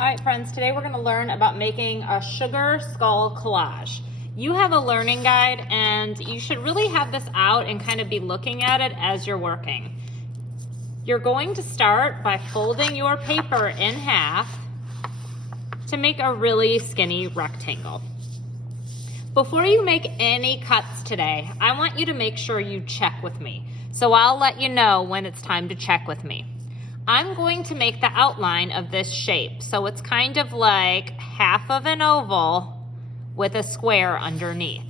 All right, friends, today we're going to learn about making a sugar skull collage. You have a learning guide and you should really have this out and kind of be looking at it as you're working. You're going to start by folding your paper in half to make a really skinny rectangle. Before you make any cuts today, I want you to make sure you check with me. So I'll let you know when it's time to check with me. I'm going to make the outline of this shape. So it's kind of like half of an oval with a square underneath.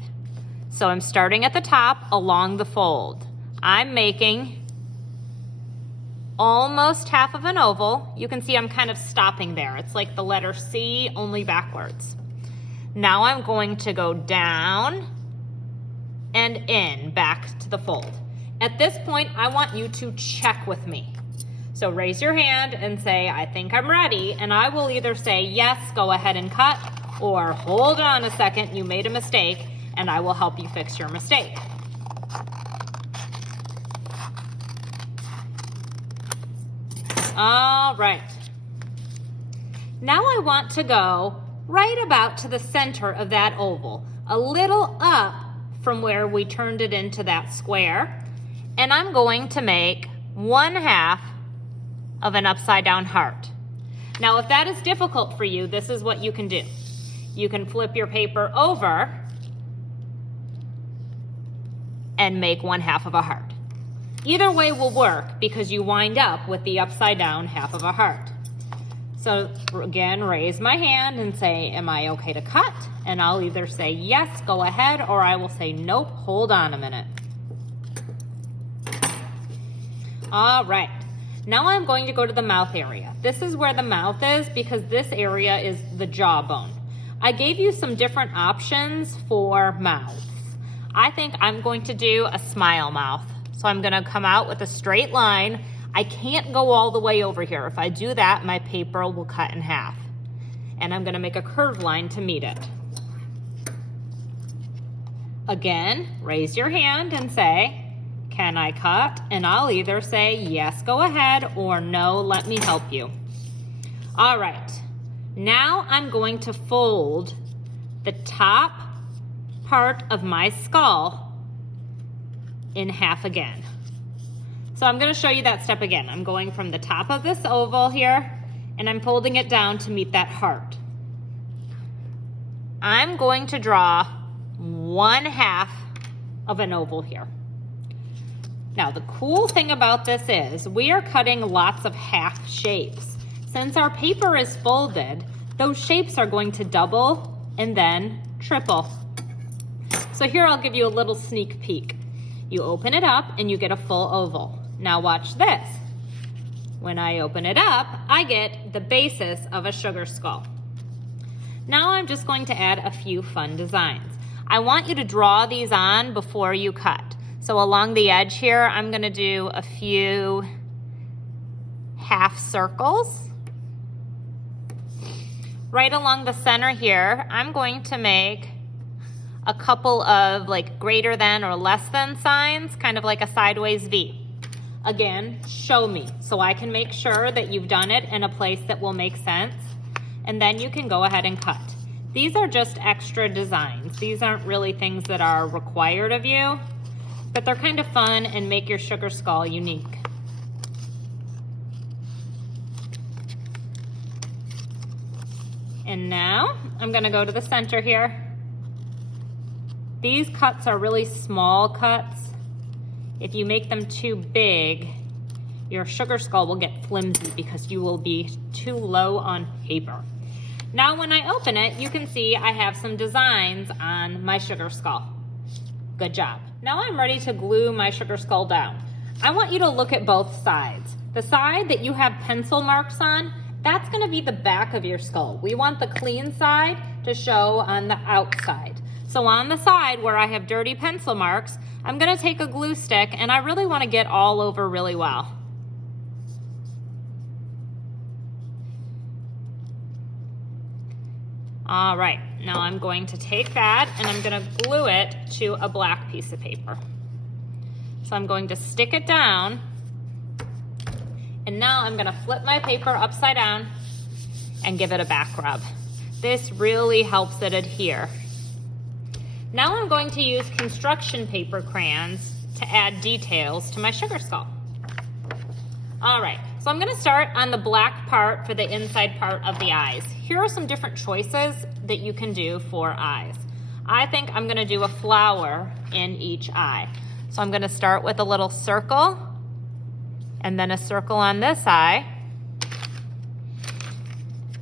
So I'm starting at the top along the fold. I'm making almost half of an oval. You can see I'm kind of stopping there. It's like the letter C, only backwards. Now I'm going to go down and in, back to the fold. At this point, I want you to check with me. So raise your hand and say, I think I'm ready, and I will either say, yes, go ahead and cut, or hold on a second, you made a mistake, and I will help you fix your mistake. All right. Now I want to go right about to the center of that oval, a little up from where we turned it into that square, and I'm going to make 1/2 of an upside down heart. Now, if that is difficult for you, this is what you can do. You can flip your paper over and make 1/2 of a heart. Either way will work because you wind up with the upside down half of a heart. So again, raise my hand and say, am I okay to cut? And I'll either say, yes, go ahead, or I will say, nope, hold on a minute. All right. Now I'm going to go to the mouth area. This is where the mouth is because this area is the jawbone. I gave you some different options for mouths. I think I'm going to do a smile mouth. So I'm going to come out with a straight line. I can't go all the way over here. If I do that, my paper will cut in half. And I'm going to make a curved line to meet it. Again, raise your hand and say, can I cut? And I'll either say, yes, go ahead, or no, let me help you. All right, now I'm going to fold the top part of my skull in half again. So I'm going to show you that step again. I'm going from the top of this oval here, and I'm folding it down to meet that heart. I'm going to draw 1/2 of an oval here. Now, the cool thing about this is we are cutting lots of half shapes. Since our paper is folded, those shapes are going to double and then triple. So here I'll give you a little sneak peek. You open it up and you get a full oval. Now watch this. When I open it up, I get the basis of a sugar skull. Now I'm just going to add a few fun designs. I want you to draw these on before you cut. So along the edge here, I'm going to do a few half circles. Right along the center here, I'm going to make a couple of like greater than or less than signs, kind of like a sideways V. Again, show me so I can make sure that you've done it in a place that will make sense. And then you can go ahead and cut. These are just extra designs. These aren't really things that are required of you, but they're kind of fun and make your sugar skull unique. And now I'm going to go to the center here. These cuts are really small cuts. If you make them too big, your sugar skull will get flimsy because you will be too low on paper. Now when I open it, you can see I have some designs on my sugar skull. Good job. Now I'm ready to glue my sugar skull down. I want you to look at both sides. The side that you have pencil marks on, that's going to be the back of your skull. We want the clean side to show on the outside. So on the side where I have dirty pencil marks, I'm going to take a glue stick and I really want to get all over really well. All right, now I'm going to take that and I'm going to glue it to a black piece of paper. So I'm going to stick it down, and now I'm going to flip my paper upside down and give it a back rub. This really helps it adhere. Now I'm going to use construction paper crayons to add details to my sugar skull. All right, so I'm gonna start on the black part for the inside part of the eyes. Here are some different choices that you can do for eyes. I think I'm gonna do a flower in each eye. So I'm gonna start with a little circle and then a circle on this eye.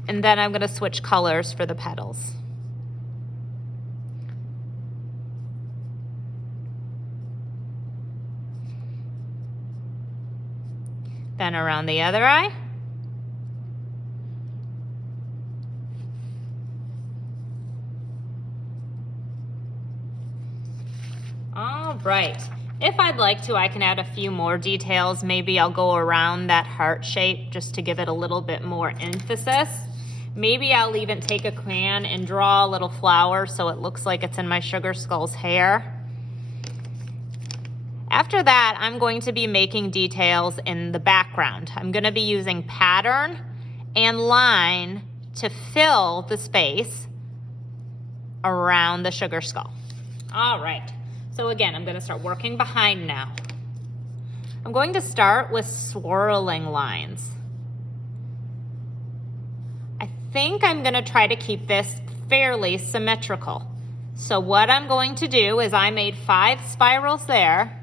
And then I'm gonna switch colors for the petals. Then around the other eye. All right. If I'd like to, I can add a few more details. Maybe I'll go around that heart shape just to give it a little bit more emphasis. Maybe I'll even take a crayon and draw a little flower so it looks like it's in my sugar skull's hair. After that, I'm going to be making details in the background. I'm going to be using pattern and line to fill the space around the sugar skull. All right, so again, I'm going to start working behind now. I'm going to start with swirling lines. I think I'm going to try to keep this fairly symmetrical. So what I'm going to do is I made 5 spirals there.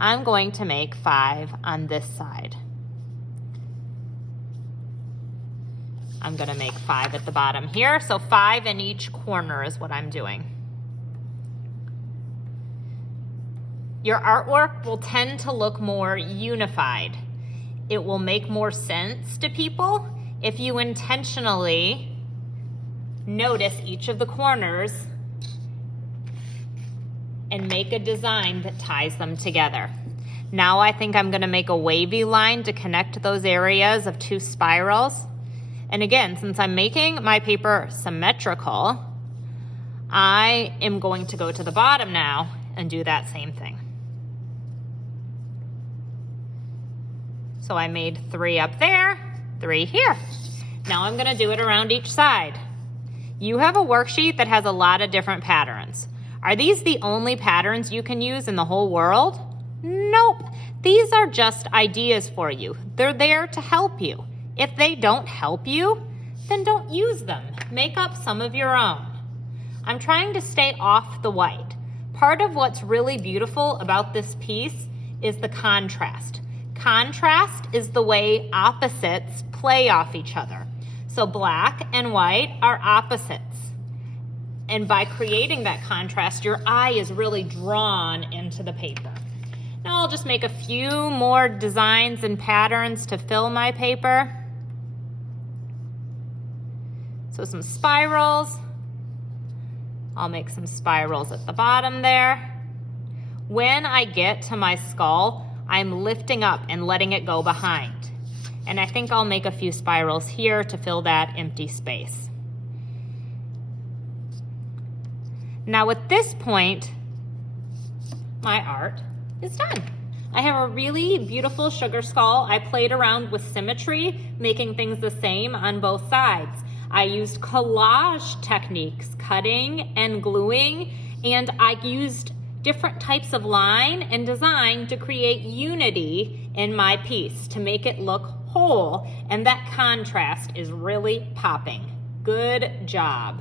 I'm going to make 5 on this side. I'm going to make 5 at the bottom here, so 5 in each corner is what I'm doing. Your artwork will tend to look more unified. It will make more sense to people if you intentionally notice each of the corners and make a design that ties them together. Now I think I'm gonna make a wavy line to connect those areas of 2 spirals. And again, since I'm making my paper symmetrical, I am going to go to the bottom now and do that same thing. So I made 3 up there, 3 here. Now I'm gonna do it around each side. You have a worksheet that has a lot of different patterns. Are these the only patterns you can use in the whole world? Nope. These are just ideas for you. They're there to help you. If they don't help you, then don't use them. Make up some of your own. I'm trying to stay off the white. Part of what's really beautiful about this piece is the contrast. Contrast is the way opposites play off each other. So black and white are opposites. And by creating that contrast, your eye is really drawn into the paper. Now I'll just make a few more designs and patterns to fill my paper. So some spirals. I'll make some spirals at the bottom there. When I get to my skull, I'm lifting up and letting it go behind. And I think I'll make a few spirals here to fill that empty space. Now at this point, my art is done. I have a really beautiful sugar skull. I played around with symmetry, making things the same on both sides. I used collage techniques, cutting and gluing, and I used different types of line and design to create unity in my piece, to make it look whole, and that contrast is really popping. Good job.